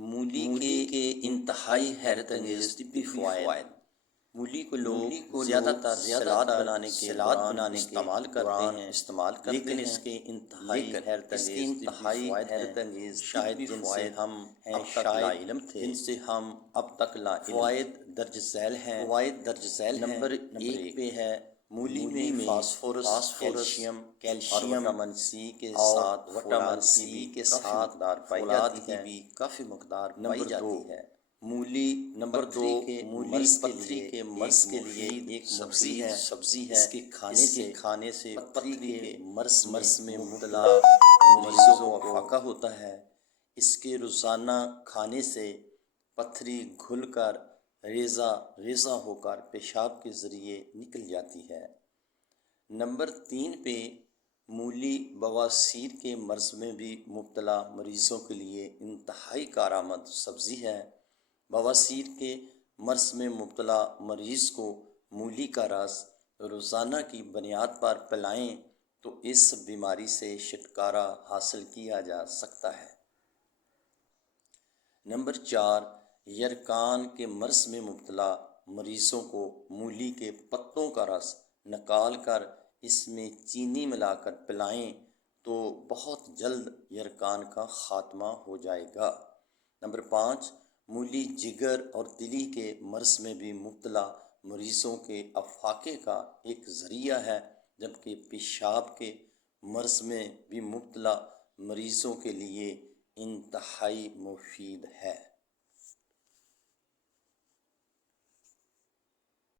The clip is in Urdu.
مولی کے انتہائی حیرت انگیز طبی فوائد۔ مولی کو لوگ زیادہ تر سلاد بنانے کے دوران استعمال کرتے ہیں، لیکن اس کے انتہائی حیرت انگیز شاید جن سے ہم اب تک لا علم تھے، جن سے ہم اب تک لا علم فوائد درج ذیل ہیں۔ نمبر 1 پہ ہے مولی میں فاسفورس، کیلشیم اور وٹامن سی کے ساتھ فولاد کی بھی کافی مقدار پائی جاتی ہے۔ نمبر 2 پتھری کے مرض کے لیے ایک سبزی ہے۔ اس کے کھانے سے پتھری کے مرض میں مبتلا مریضوں کو افاقہ ہوتا ہے۔ اس کے روزانہ کھانے سے پتھری گھل کر ریزہ ہو کر پیشاب کے ذریعے نکل جاتی ہے۔ نمبر 3 پہ مولی بواسیر کے مرض میں بھی مبتلا مریضوں کے لیے انتہائی کارآمد سبزی ہے۔ بواسیر کے مرض میں مبتلا مریض کو مولی کا رس روزانہ کی بنیاد پر پلائیں تو اس بیماری سے چھٹکارا حاصل کیا جا سکتا ہے۔ نمبر 4 یرقان کے مرض میں مبتلا مریضوں کو مولی کے پتوں کا رس نکال کر اس میں چینی ملا کر پلائیں تو بہت جلد یرقان کا خاتمہ ہو جائے گا۔ نمبر 5 مولی جگر اور دلی کے مرض میں بھی مبتلا مریضوں کے افاقے کا ایک ذریعہ ہے، جبکہ پیشاب کے مرض میں بھی مبتلا مریضوں کے لیے انتہائی مفید ہے۔